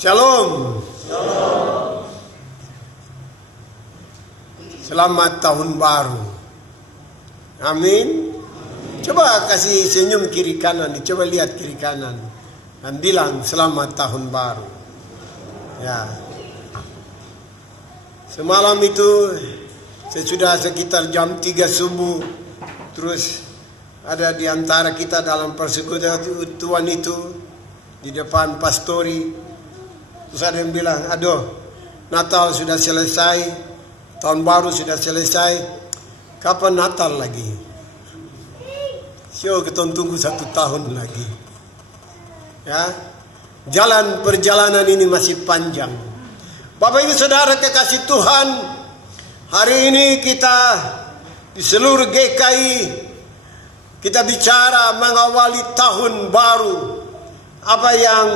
Shalom. Selamat tahun baru. Amin. Coba kasih senyum kiri kanan, coba lihat kiri kanan dan bilang selamat tahun baru. Ya. Semalam itu sesudah sekitar jam 3 subuh, terus ada di antara kita dalam persekutuan itu di depan pastori, terus ada yang bilang, aduh, Natal sudah selesai, tahun baru sudah selesai, kapan Natal lagi? Kita tunggu 1 tahun lagi. Ya, perjalanan ini masih panjang. Bapak Ibu Saudara kekasih Tuhan, hari ini kita di seluruh GKI kita bicara mengawali tahun baru, apa yang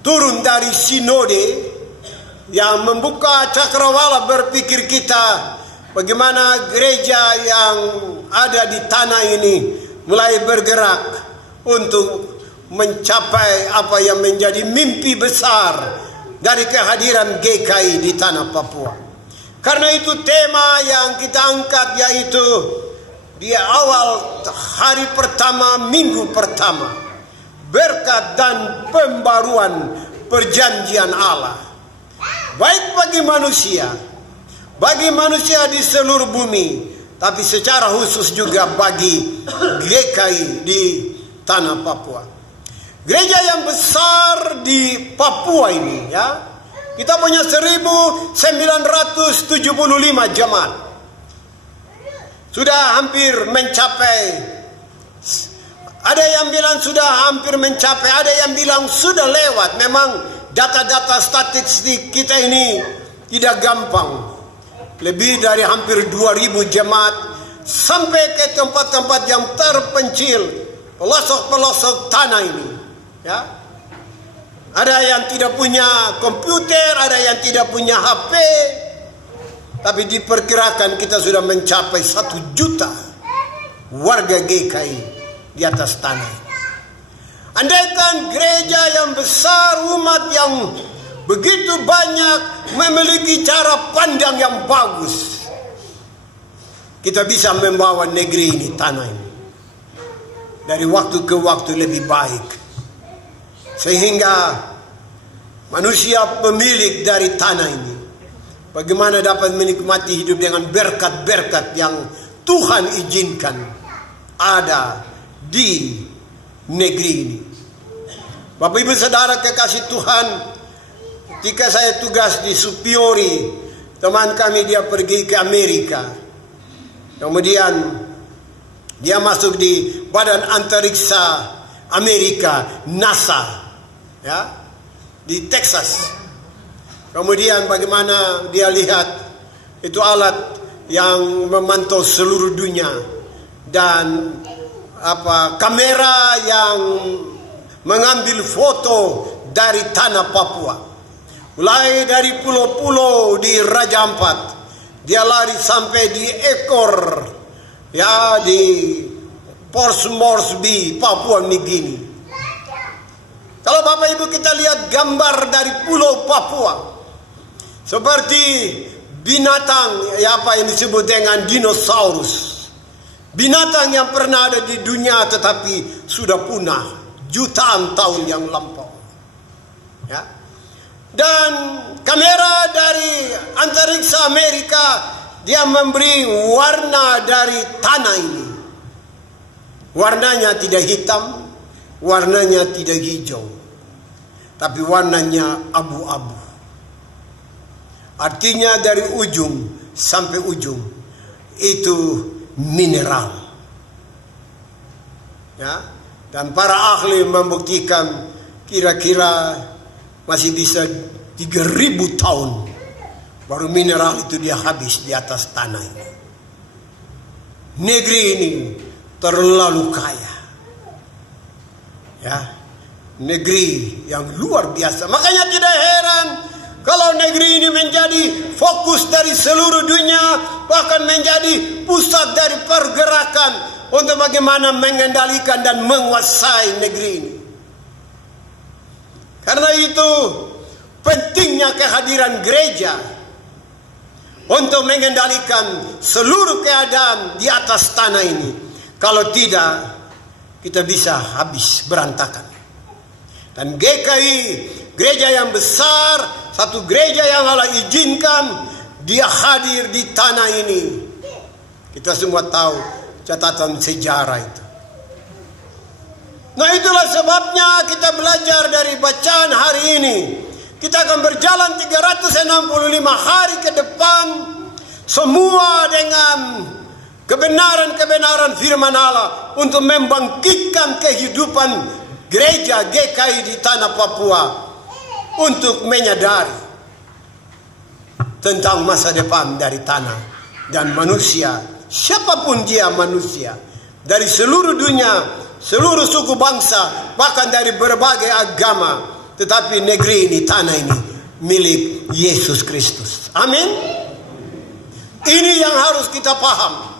turun dari sinode yang membuka cakrawala berpikir kita, bagaimana gereja yang ada di tanah ini mulai bergerak untuk mencapai apa yang menjadi mimpi besar dari kehadiran GKI di tanah Papua. Karena itu tema yang kita angkat yaitu di awal hari pertama, minggu pertama, berkat dan pembaruan perjanjian Allah. Baik bagi manusia di seluruh bumi, tapi secara khusus juga bagi GKI di tanah Papua. Gereja yang besar di Papua ini, ya, kita punya 1975 jemaat. Sudah hampir mencapai, ada yang bilang sudah hampir mencapai, ada yang bilang sudah lewat. Memang data-data statistik kita ini tidak gampang. Lebih dari hampir 2000 jemaat sampai ke tempat-tempat yang terpencil, pelosok-pelosok tanah ini. Ya. Ada yang tidak punya komputer, ada yang tidak punya HP. Tapi diperkirakan kita sudah mencapai 1 juta warga GKI di atas tanah ini. Andaikan gereja yang besar, umat yang begitu banyak memiliki cara pandang yang bagus, kita bisa membawa negeri ini, tanah ini, dari waktu ke waktu lebih baik, sehingga manusia pemilik dari tanah ini bagaimana dapat menikmati hidup dengan berkat-berkat yang Tuhan izinkan ada di negeri ini. Bapak Ibu Saudara kekasih Tuhan, ketika saya tugas di Supiori, teman kami dia pergi ke Amerika. Kemudian dia masuk di Badan Antariksa Amerika, NASA, ya, di Texas. Kemudian bagaimana dia lihat itu alat yang memantau seluruh dunia dan kamera yang mengambil foto dari tanah Papua. Mulai dari pulau-pulau di Raja Ampat, dia lari sampai di ekor, ya, di Port Moresby, Papua Nugini. Kalau Bapak Ibu kita lihat gambar dari pulau Papua, seperti binatang, ya, apa yang disebut dengan dinosaurus. Binatang yang pernah ada di dunia tetapi sudah punah jutaan tahun yang lampau. Ya. Dan kamera dari antariksa Amerika, dia memberi warna dari tanah ini. Warnanya tidak hitam, warnanya tidak hijau, tapi warnanya abu-abu. Artinya dari ujung sampai ujung itu mineral. Ya, dan para ahli membuktikan kira-kira masih bisa 3000 tahun baru mineral itu dia habis di atas tanah ini. Negeri ini terlalu kaya. Ya, negeri yang luar biasa. Makanya tidak heran kalau negeri ini menjadi fokus dari seluruh dunia, bahkan menjadi pusat dari pergerakan untuk bagaimana mengendalikan dan menguasai negeri ini. Karena itu pentingnya kehadiran gereja untuk mengendalikan seluruh keadaan di atas tanah ini. Kalau tidak, kita bisa habis berantakan. Dan GKI, gereja yang besar, satu gereja yang Allah izinkan, dia hadir di tanah ini. Kita semua tahu catatan sejarah itu. Nah, itulah sebabnya kita belajar dari bacaan hari ini. Kita akan berjalan 365 hari ke depan, semua dengan kebenaran-kebenaran firman Allah untuk membangkitkan kehidupan gereja GKI di tanah Papua, untuk menyadari tentang masa depan dari tanah dan manusia, siapapun dia manusia, dari seluruh dunia, seluruh suku bangsa, bahkan dari berbagai agama. Tetapi negeri ini, tanah ini milik Yesus Kristus. Amin. Ini yang harus kita paham.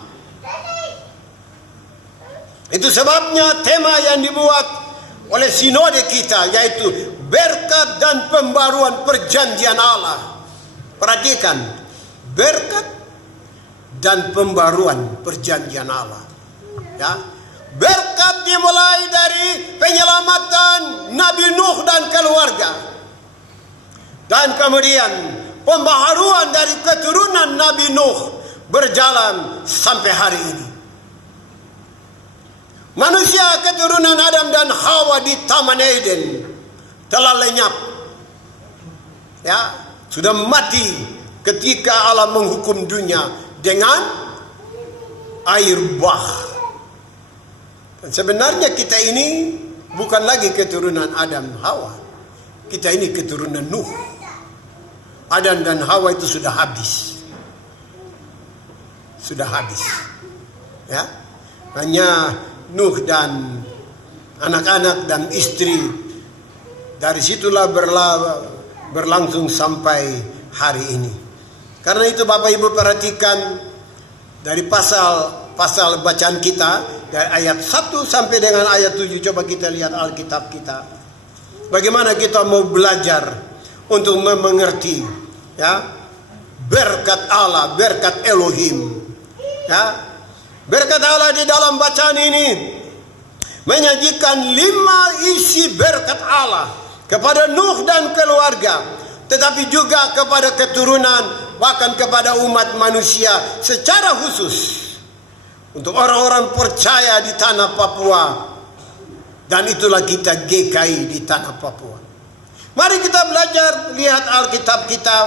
Itu sebabnya tema yang dibuat oleh sinode kita, yaitu berkat dan pembaruan perjanjian Allah. Perhatikan, berkat dan pembaruan perjanjian Allah. Ya. Berkat dimulai dari penyelamatan Nabi Nuh dan keluarga. Dan kemudian pembaharuan dari keturunan Nabi Nuh berjalan sampai hari ini. Manusia keturunan Adam dan Hawa di Taman Eden telah lenyap. Ya, sudah mati ketika Allah menghukum dunia dengan air bah. Dan sebenarnya kita ini bukan lagi keturunan Adam Hawa. Kita ini keturunan Nuh. Adam dan Hawa itu sudah habis. Sudah habis. Ya. Hanya Nuh dan anak-anak dan istri. Dari situlah berlangsung sampai hari ini. Karena itu Bapak Ibu perhatikan dari pasal bacaan kita dari ayat 1 sampai dengan ayat 7. Coba kita lihat Alkitab kita. Bagaimana kita mau belajar untuk mengerti, ya, berkat Allah, berkat Elohim. Ya. Berkat Allah di dalam bacaan ini menyajikan 5 isi berkat Allah kepada Nuh dan keluarga, tetapi juga kepada keturunan, bahkan kepada umat manusia secara khusus. Untuk orang-orang percaya di tanah Papua. Dan itulah kita GKI di tanah Papua. Mari kita belajar, lihat Alkitab kita.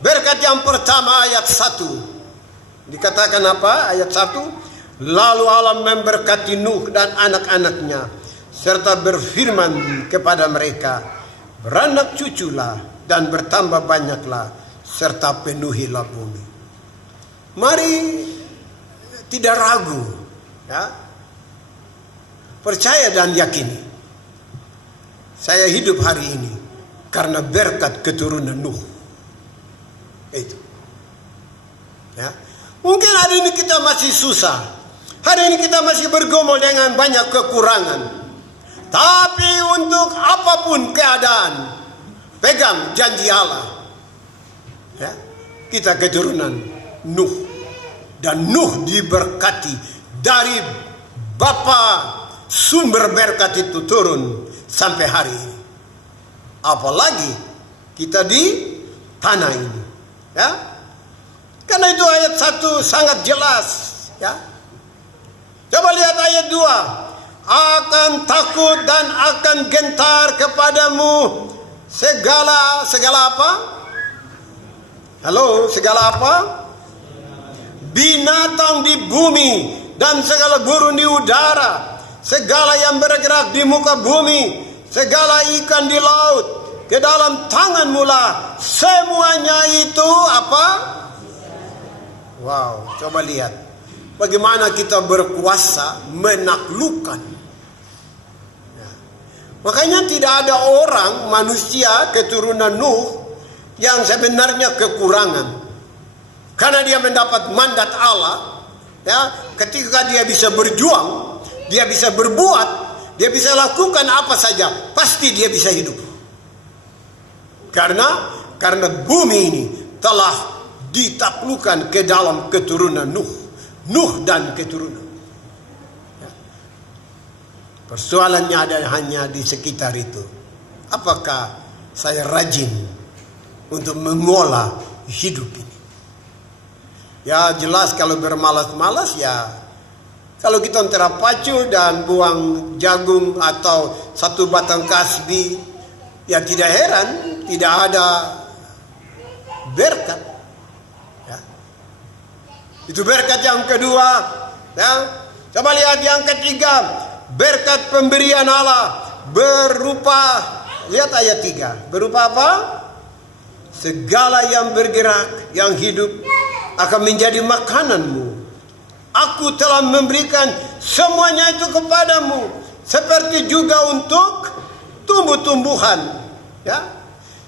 Berkat yang pertama ayat 1. Dikatakan apa? Ayat 1. Lalu Allah memberkati Nuh dan anak-anaknya, serta berfirman kepada mereka, beranak cuculah dan bertambah banyaklah, serta penuhilah bumi. Mari tidak ragu, ya, percaya dan yakini. Saya hidup hari ini karena berkat keturunan Nuh. Itu, ya. Mungkin hari ini kita masih susah, hari ini kita masih bergumul dengan banyak kekurangan. Tapi untuk apapun keadaan, pegang janji Allah. Ya, kita keturunan Nuh. Dan Nuh diberkati dari Bapa sumber berkat itu turun sampai hari ini. Apalagi kita di tanah ini. Ya. Karena itu ayat 1 sangat jelas. Ya. Coba lihat ayat 2. Akan takut dan akan gentar kepadamu segala apa? Halo, segala apa? Binatang di bumi dan segala burung di udara, segala yang bergerak di muka bumi, segala ikan di laut, ke dalam tanganmu lah semuanya itu apa? Wow, coba lihat bagaimana kita berkuasa menaklukkan. Ya. Makanya tidak ada orang manusia keturunan Nuh yang sebenarnya kekurangan. Karena dia mendapat mandat Allah, ya, ketika dia bisa berjuang, dia bisa berbuat, dia bisa lakukan apa saja, pasti dia bisa hidup. Karena bumi ini telah ditaklukkan ke dalam keturunan Nuh dan keturunan. Persoalannya ada hanya di sekitar itu. Apakah saya rajin untuk mengolah hidup ini? Ya jelas kalau bermalas-malas ya. Kalau kita terapacu dan buang jagung atau satu batang kasbi, ya tidak heran tidak ada berkat. Ya. Itu berkat yang kedua. Ya. Coba lihat yang ketiga. Berkat pemberian Allah berupa, lihat ayat 3. Berupa apa? Segala yang bergerak, yang hidup akan menjadi makananmu. Aku telah memberikan semuanya itu kepadamu. Seperti juga untuk tumbuh-tumbuhan. Ya.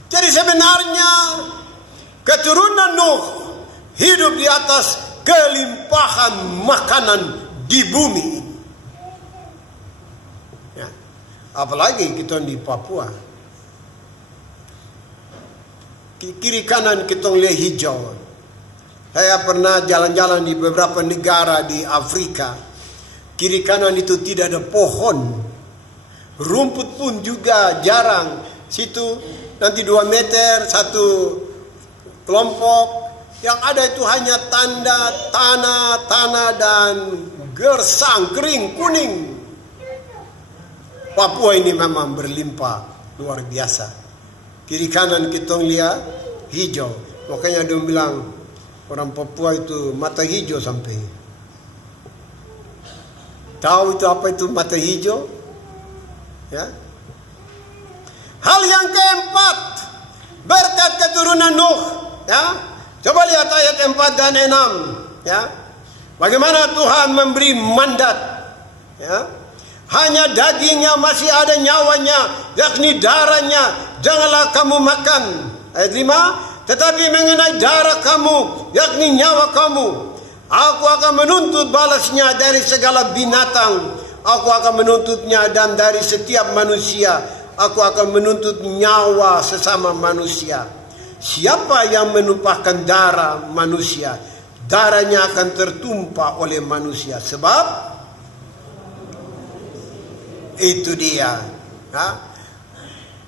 Jadi sebenarnya keturunan Nuh hidup di atas kelimpahan makanan di bumi. Ya. Apalagi kita di Papua. Kiri kanan kita lihat hijau. Saya pernah jalan-jalan di beberapa negara di Afrika. Kiri kanan itu tidak ada pohon. Rumput pun juga jarang. Situ nanti 2 meter satu kelompok. Yang ada itu hanya tanah dan gersang, kering, kuning. Papua ini memang berlimpah luar biasa. Kiri kanan kita lihat hijau. Makanya dia bilang orang Papua itu mata hijau sampai. Tahu itu apa itu mata hijau? Ya. Hal yang keempat, berkat keturunan Nuh. Ya. Coba lihat ayat 4 dan 6. Ya. Bagaimana Tuhan memberi mandat. Ya. Hanya dagingnya masih ada nyawanya, yakni darahnya, janganlah kamu makan. Ayat 5. Tetapi mengenai darah kamu, yakni nyawa kamu, aku akan menuntut balasnya dari segala binatang. Aku akan menuntutnya dan dari setiap manusia. Aku akan menuntut nyawa sesama manusia. Siapa yang menumpahkan darah manusia, darahnya akan tertumpah oleh manusia. Sebab itu dia. Ha?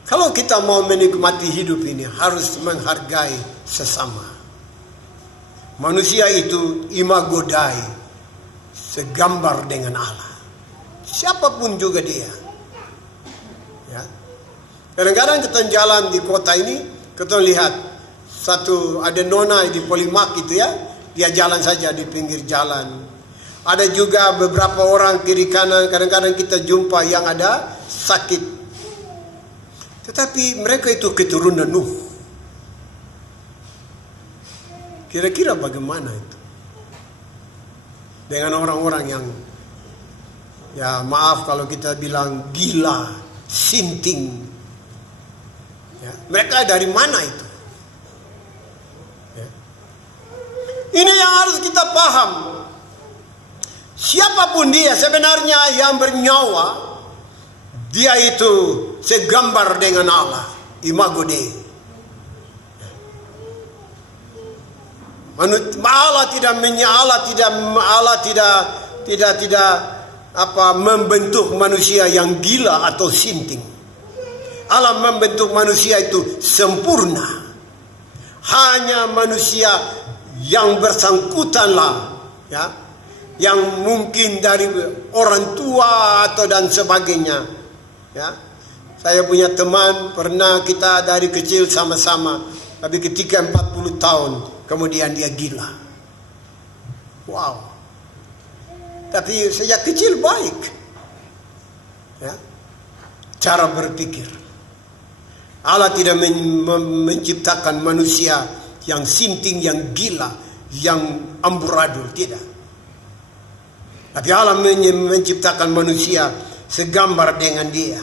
Kalau kita mau menikmati hidup ini harus menghargai sesama. Manusia itu imago Dei, segambar dengan Allah. Siapapun juga dia. Ya. Kadang-kadang kita jalan di kota ini, kita lihat satu ada nona di Polimak itu ya, dia jalan saja di pinggir jalan. Ada juga beberapa orang kiri kanan, kadang-kadang kita jumpa yang ada sakit. Tetapi mereka itu keturunan Nuh. Kira-kira bagaimana itu? Dengan orang-orang yang, ya maaf kalau kita bilang gila, sinting. Ya, mereka dari mana itu? Ya. Ini yang harus kita paham. Siapapun dia sebenarnya yang bernyawa, dia itu segambar dengan Allah, imago Dei. Allah tidak membentuk manusia yang gila atau sinting. Allah membentuk manusia itu sempurna. Hanya manusia yang bersangkutanlah, ya, yang mungkin dari orang tua atau dan sebagainya. Ya, saya punya teman pernah kita dari kecil sama-sama, tapi ketika 40 tahun kemudian dia gila. Wow. Tapi sejak kecil baik. Ya. Cara berpikir. Allah tidak menciptakan manusia yang sinting, yang gila, yang amburadul, tidak. Tapi Allah menciptakan manusia segambar dengan dia.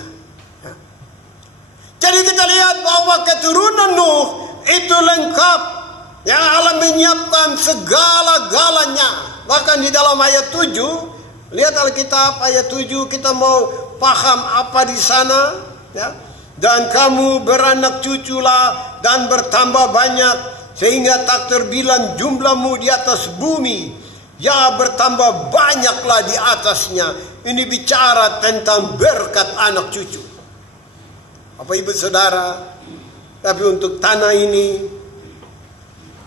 Ya. Jadi kita lihat bahwa keturunan Nuh itu lengkap. Yang Allah menyiapkan segala-galanya. Bahkan di dalam ayat 7, lihat Alkitab ayat 7, kita mau paham apa di sana. Ya. Dan kamu beranak cuculah dan bertambah banyak, sehingga tak terbilang jumlahmu di atas bumi. Ya, bertambah banyaklah di atasnya. Ini bicara tentang berkat anak cucu. Bapak ibu saudara, tapi untuk tanah ini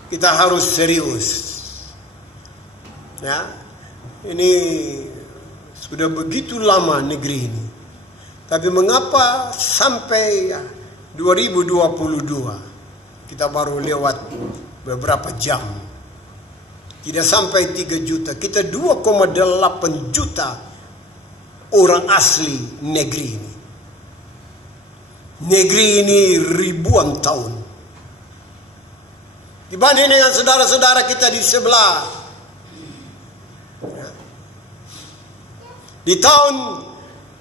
kita harus serius. Ya, ini sudah begitu lama negeri ini. Tapi mengapa sampai 2022 kita baru lewat beberapa jam, tidak sampai 3 juta, kita 2,8 juta orang asli negeri ini. Negeri ini ribuan tahun dibanding dengan saudara-saudara kita di sebelah. Di tahun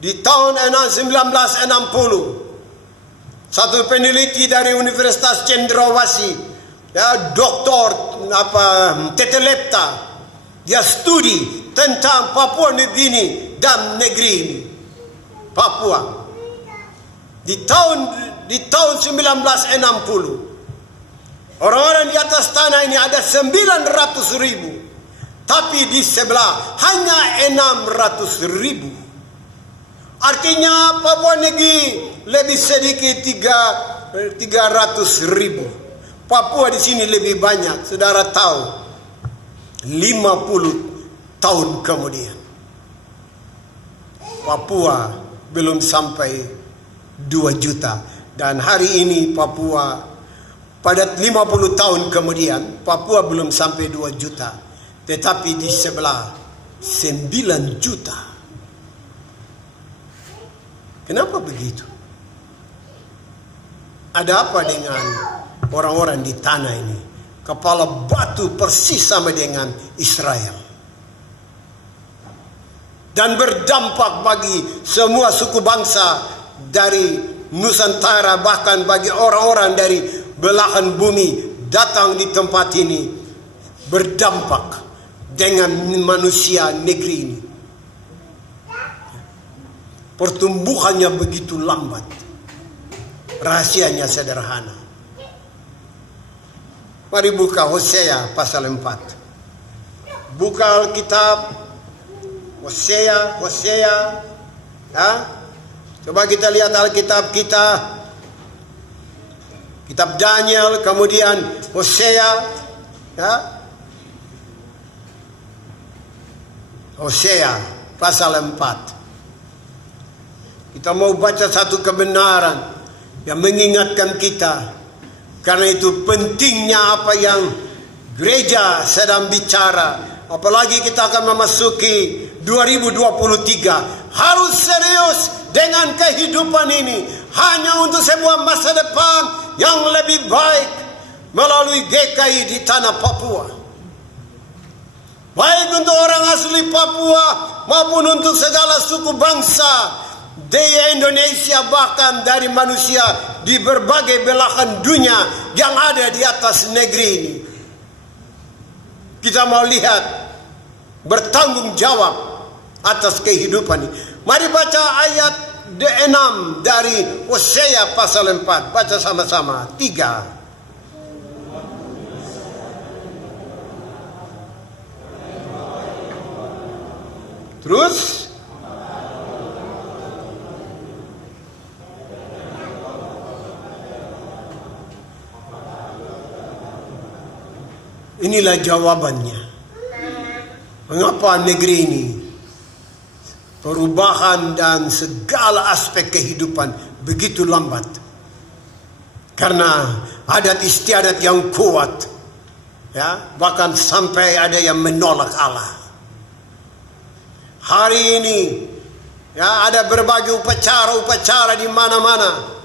1960, satu peneliti dari Universitas Cendrawasih, ya, Dr. Tetelepta, dia studi tentang Papua Nugini dan negeri ini, Papua. Di tahun 1960, orang-orang di atas tanah ini ada 900.000. Tapi di sebelah hanya 600.000. Artinya Papua Nugini lebih sedikit 300.000. Papua di sini lebih banyak. Saudara tahu, 50 tahun kemudian Papua belum sampai 2 juta. Dan hari ini Papua, pada 50 tahun kemudian Papua belum sampai 2 juta. Tetapi di sebelah 9 juta. Kenapa begitu? Ada apa dengan orang-orang di tanah ini? Kepala batu persis sama dengan Israel. Dan berdampak bagi semua suku bangsa dari Nusantara, bahkan bagi orang-orang dari belahan bumi datang di tempat ini. Berdampak dengan manusia negeri ini. Pertumbuhannya begitu lambat. Rahasianya sederhana. Mari buka Hosea pasal 4. Buka Alkitab Hosea. Ya? Coba kita lihat Alkitab kita. Kitab Daniel, kemudian Hosea. Ya? Hosea pasal 4. Kita mau baca satu kebenaran yang mengingatkan kita. Karena itu pentingnya apa yang gereja sedang bicara. Apalagi kita akan memasuki 2023. Harus serius dengan kehidupan ini. Hanya untuk sebuah masa depan yang lebih baik melalui GKI di tanah Papua. Baik untuk orang asli Papua maupun untuk segala suku bangsa di Indonesia, bahkan dari manusia di berbagai belahan dunia yang ada di atas negeri ini. Kita mau lihat bertanggung jawab atas kehidupan ini. Mari baca ayat 6 dari Hosea pasal 4. Baca sama-sama. 3. Terus inilah jawabannya. Mengapa negeri ini perubahan dan segala aspek kehidupan begitu lambat? Karena adat istiadat yang kuat, ya, bahkan sampai ada yang menolak Allah. Hari ini, ya, ada berbagai upacara di mana-mana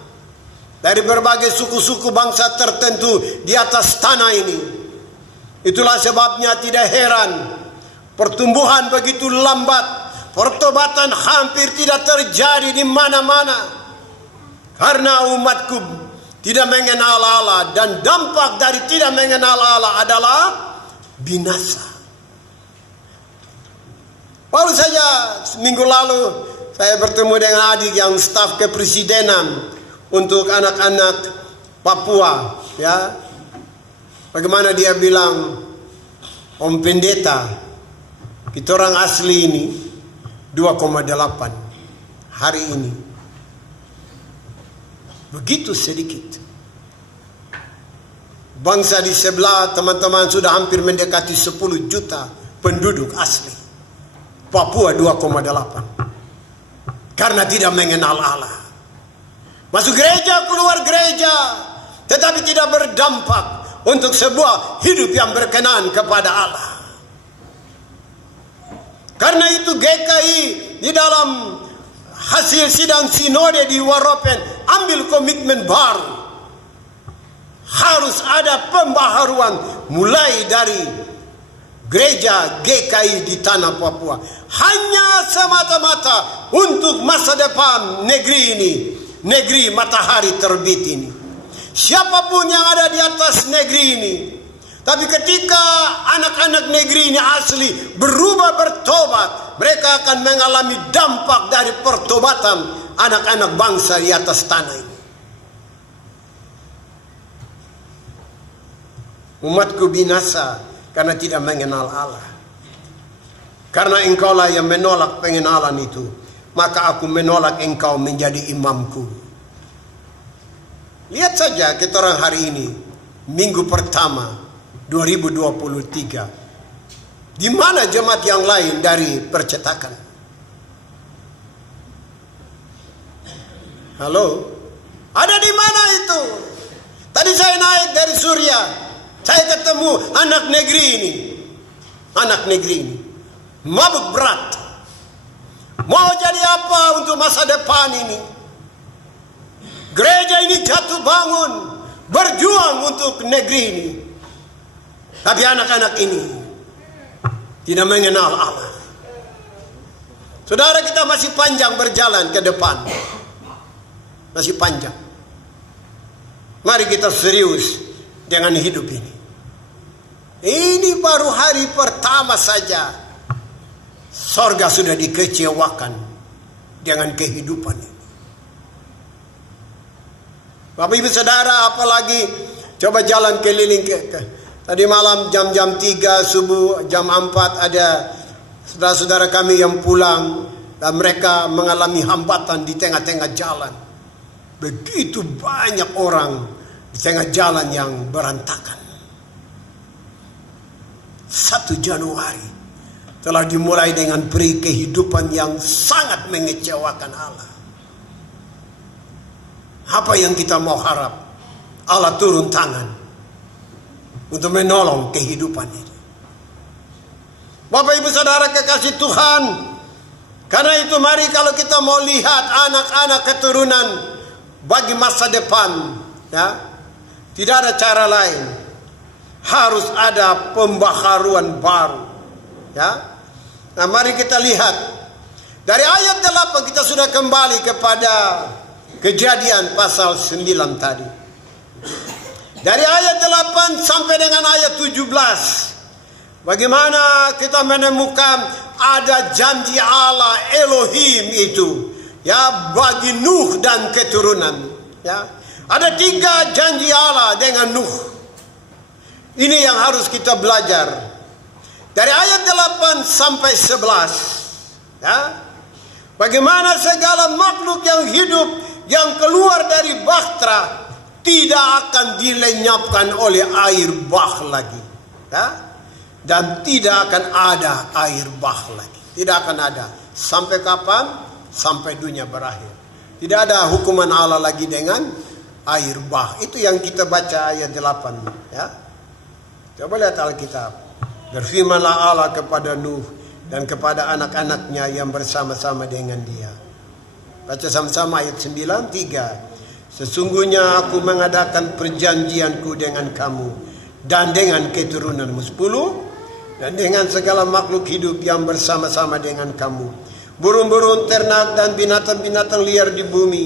dari berbagai suku-suku bangsa tertentu di atas tanah ini. Itulah sebabnya tidak heran pertumbuhan begitu lambat, pertobatan hampir tidak terjadi di mana-mana. Karena umatku tidak mengenal Allah, dan dampak dari tidak mengenal Allah adalah binasa. Baru saja minggu lalu saya bertemu dengan adik yang staf kepresidenan untuk anak-anak Papua, ya. Bagaimana dia bilang, Om Pendeta, kita orang asli ini 2,8 hari ini. Begitu sedikit. Bangsa di sebelah teman-teman sudah hampir mendekati 10 juta penduduk asli. Papua 2,8. Karena tidak mengenal Allah. Masuk gereja, keluar gereja, tetapi tidak berdampak untuk sebuah hidup yang berkenan kepada Allah. Karena itu GKI di dalam hasil sidang sinode di Waropen ambil komitmen baru. Harus ada pembaharuan mulai dari gereja GKI di tanah Papua. Hanya semata-mata untuk masa depan negeri ini, negeri matahari terbit ini. Siapapun yang ada di atas negeri ini. Tapi ketika anak-anak negeri ini asli berubah bertobat, mereka akan mengalami dampak dari pertobatan anak-anak bangsa di atas tanah ini. Umatku binasa karena tidak mengenal Allah. Karena engkaulah yang menolak pengenalan itu, maka aku menolak engkau menjadi imamku. Lihat saja kita orang hari ini, minggu pertama 2023. Di mana jemaat yang lain dari percetakan? Halo? Ada di mana itu? Tadi saya naik dari Suriah. Saya ketemu anak negeri ini. Anak negeri ini. Mabuk berat. Mau jadi apa untuk masa depan ini? Gereja ini jatuh bangun, berjuang untuk negeri ini. Tapi anak-anak ini tidak mengenal Allah. Saudara, kita masih panjang berjalan ke depan. Masih panjang. Mari kita serius dengan hidup ini. Ini baru hari pertama saja. Sorga sudah dikecewakan dengan kehidupan ini. Bapak Ibu Saudara, apalagi coba jalan keliling tadi malam jam-jam 3 subuh, jam 4 ada saudara-saudara kami yang pulang dan mereka mengalami hambatan di tengah-tengah jalan. Begitu banyak orang di tengah jalan yang berantakan. 1 Januari telah dimulai dengan peri kehidupan yang sangat mengecewakan Allah. Apa yang kita mau harap? Allah turun tangan untuk menolong kehidupan ini. Bapak Ibu Saudara kekasih Tuhan, karena itu mari kalau kita mau lihat anak-anak keturunan bagi masa depan, ya, tidak ada cara lain. Harus ada pembaharuan baru, ya. Nah, mari kita lihat dari ayat 8 kita sudah kembali kepada Kejadian pasal 9 tadi. Dari ayat 8 sampai dengan ayat 17. Bagaimana kita menemukan ada janji Allah Elohim itu, ya, bagi Nuh dan keturunan, ya. Ada 3 janji Allah dengan Nuh. Ini yang harus kita belajar. Dari ayat 8 sampai 11, ya. Bagaimana segala makhluk yang hidup yang keluar dari bahtera tidak akan dilenyapkan oleh air bah lagi, ya? Dan tidak akan ada air bah lagi. Tidak akan ada. Sampai kapan? Sampai dunia berakhir. Tidak ada hukuman Allah lagi dengan air bah. Itu yang kita baca ayat 8, ya. Coba lihat Alkitab. Berfirmanlah Allah kepada Nuh dan kepada anak-anaknya yang bersama-sama dengan dia. Baca sama-sama ayat 9:3. Sesungguhnya aku mengadakan perjanjianku dengan kamu dan dengan keturunanmu 10 dan dengan segala makhluk hidup yang bersama-sama dengan kamu. Burung-burung, ternak dan binatang-binatang liar di bumi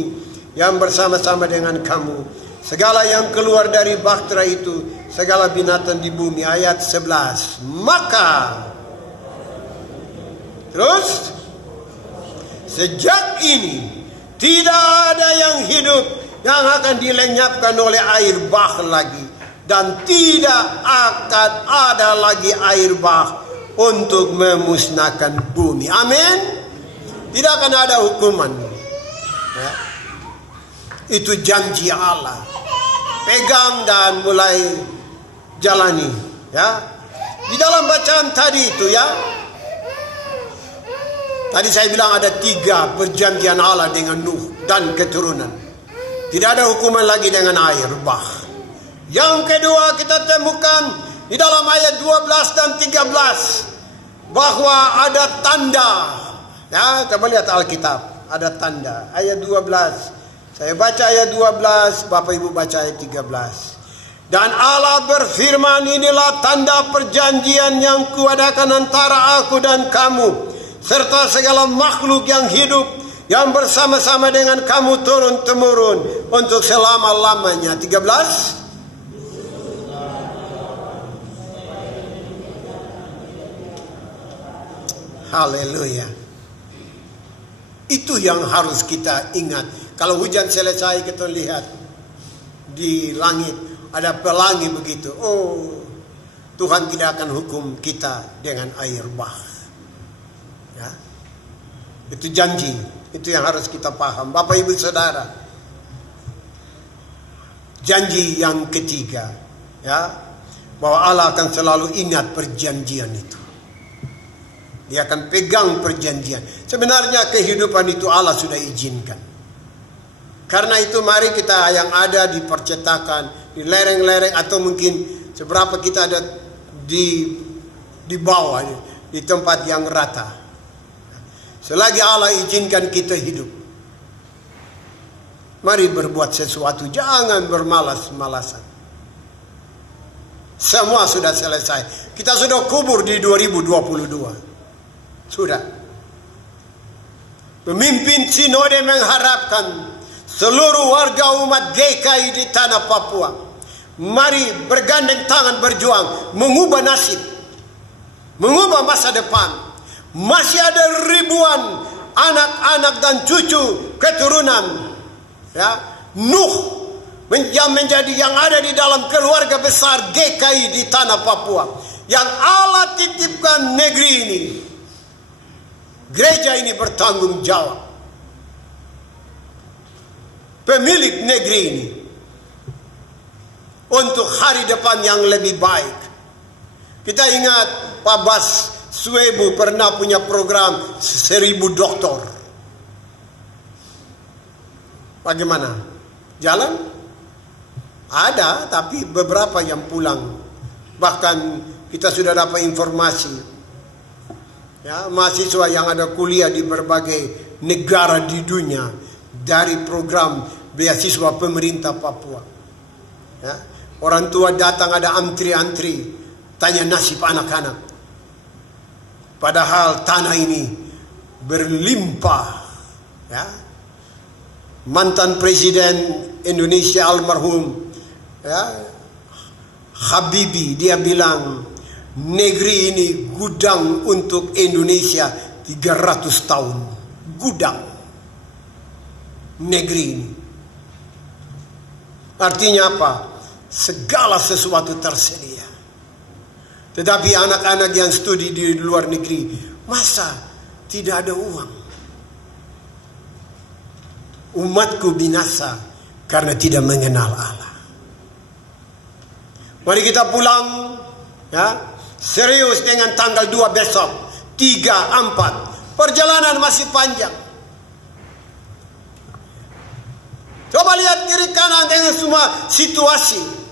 yang bersama-sama dengan kamu. Segala yang keluar dari bahtera itu, segala binatang di bumi. Ayat 11. Maka terus sejak ini tidak ada yang hidup yang akan dilenyapkan oleh air bah lagi, dan tidak akan ada lagi air bah untuk memusnahkan bumi. Amin. Tidak akan ada hukuman. Ya. Itu janji Allah. Pegang dan mulai jalani. Ya. Di dalam bacaan tadi itu ya. Tadi saya bilang ada 3 perjanjian Allah dengan Nuh dan keturunan. Tidak ada hukuman lagi dengan air bah. Yang kedua kita temukan di dalam ayat 12 dan 13 bahwa ada tanda. Ya, coba lihat Alkitab, ada tanda. Ayat 12. Saya baca ayat 12, Bapak Ibu baca ayat 13. Dan Allah berfirman, inilah tanda perjanjian yang kuadakan antara aku dan kamu, serta segala makhluk yang hidup yang bersama-sama dengan kamu turun-temurun untuk selama-lamanya. 13. Haleluya. Itu yang harus kita ingat. Kalau hujan selesai, kita lihat di langit ada pelangi begitu. Oh, Tuhan tidak akan hukum kita dengan air bah. Ya. Itu janji. Itu yang harus kita paham. Bapak Ibu Saudara. Janji yang ketiga. Ya. Bahwa Allah akan selalu ingat perjanjian itu. Dia akan pegang perjanjian. Sebenarnya kehidupan itu Allah sudah izinkan. Karena itu mari kita yang ada di percetakan, di lereng-lereng, atau mungkin seberapa kita ada di bawah, di tempat yang rata. Selagi Allah izinkan kita hidup, mari berbuat sesuatu. Jangan bermalas-malasan. Semua sudah selesai. Kita sudah kubur di 2022. Sudah. Pemimpin sinode mengharapkan seluruh warga umat GKI di tanah Papua, mari bergandeng tangan berjuang, mengubah nasib, mengubah masa depan. Masih ada ribuan anak-anak dan cucu keturunan, ya, Nuh yang menjadi yang ada di dalam keluarga besar GKI di tanah Papua, yang Allah titipkan negeri ini. Gereja ini bertanggung jawab. Pemilik negeri ini untuk hari depan yang lebih baik. Kita ingat Pak Bas Suebu pernah punya program 1000 dokter. Bagaimana? Jalan? Ada, tapi beberapa yang pulang. Bahkan kita sudah dapat informasi, ya, mahasiswa yang ada kuliah di berbagai negara di dunia dari program beasiswa pemerintah Papua. Ya, orang tua datang ada antri-antri, tanya nasib anak-anak. Padahal tanah ini berlimpah. Ya. Mantan Presiden Indonesia almarhum, ya, Habibie, dia bilang negeri ini gudang untuk Indonesia 300 tahun. Gudang negeri ini. Artinya apa? Segala sesuatu tersedia. Tetapi anak-anak yang studi di luar negeri, masa tidak ada uang? Umatku binasa karena tidak mengenal Allah. Mari kita pulang, ya, serius dengan tanggal 2 besok, 3, 4. Perjalanan masih panjang. Coba lihat kiri kanan dengan semua situasi.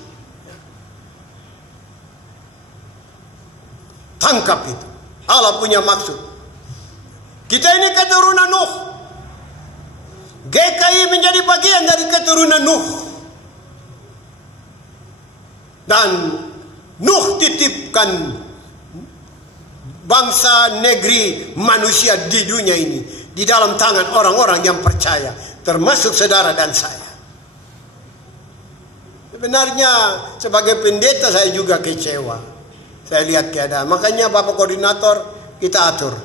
Tangkap itu. Allah punya maksud. Kita ini keturunan Nuh. GKI menjadi bagian dari keturunan Nuh. Dan Nuh titipkan bangsa, negeri, manusia di dunia ini di dalam tangan orang-orang yang percaya, termasuk saudara dan saya. Sebenarnya sebagai pendeta saya juga kecewa. Saya lihat keadaan. Makanya Bapak Koordinator kita atur.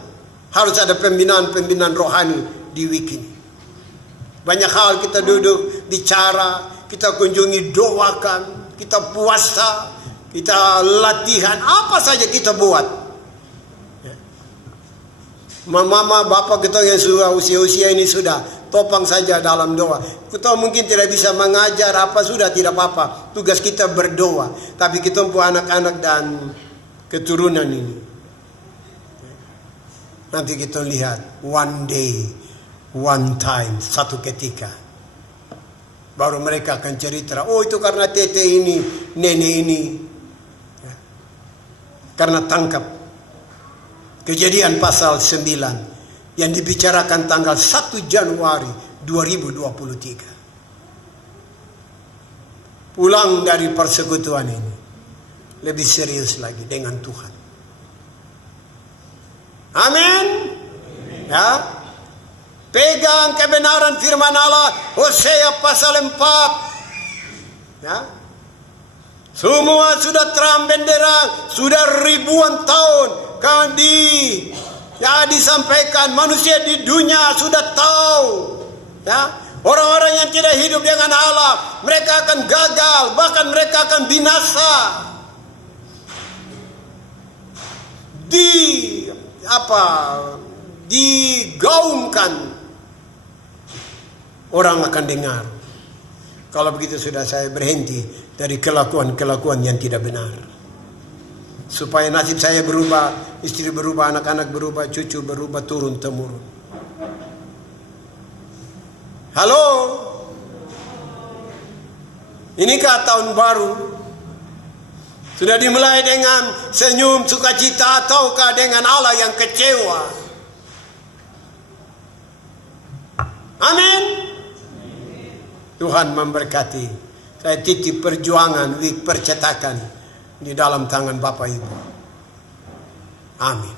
Harus ada pembinaan rohani di week ini. Banyak hal kita duduk bicara, kita kunjungi, doakan, kita puasa, kita latihan, apa saja kita buat. Mama, bapak kita yang sudah usia-usia ini sudah topang saja dalam doa. Kita mungkin tidak bisa mengajar apa, sudah tidak apa-apa. Tugas kita berdoa. Tapi kita punya anak-anak dan keturunan ini. Nanti kita lihat one day, one time, satu ketika. Baru mereka akan cerita, oh itu karena tete ini, nenek ini. Karena tangkap Kejadian pasal 9 yang dibicarakan tanggal 1 Januari 2023. Pulang dari persekutuan ini lebih serius lagi dengan Tuhan. Amin. Ya. Pegang kebenaran firman Allah, Hosea pasal 4. Ya. Semua sudah terang bendera, sudah ribuan tahun kan disampaikan, manusia di dunia sudah tahu. Ya. Orang-orang yang tidak hidup dengan Allah, mereka akan gagal, bahkan mereka akan binasa. Digaungkan, orang akan dengar. Kalau begitu sudah saya berhenti dari kelakuan-kelakuan yang tidak benar. Supaya nasib saya berubah, istri berubah, anak-anak berubah, cucu berubah, turun-temurun. Halo? Inikah tahun baru? Sudah dimulai dengan senyum, sukacita, ataukah dengan Allah yang kecewa? Amin. Tuhan memberkati. Saya titip perjuangan, percetakan di dalam tangan Bapak Ibu. Amin.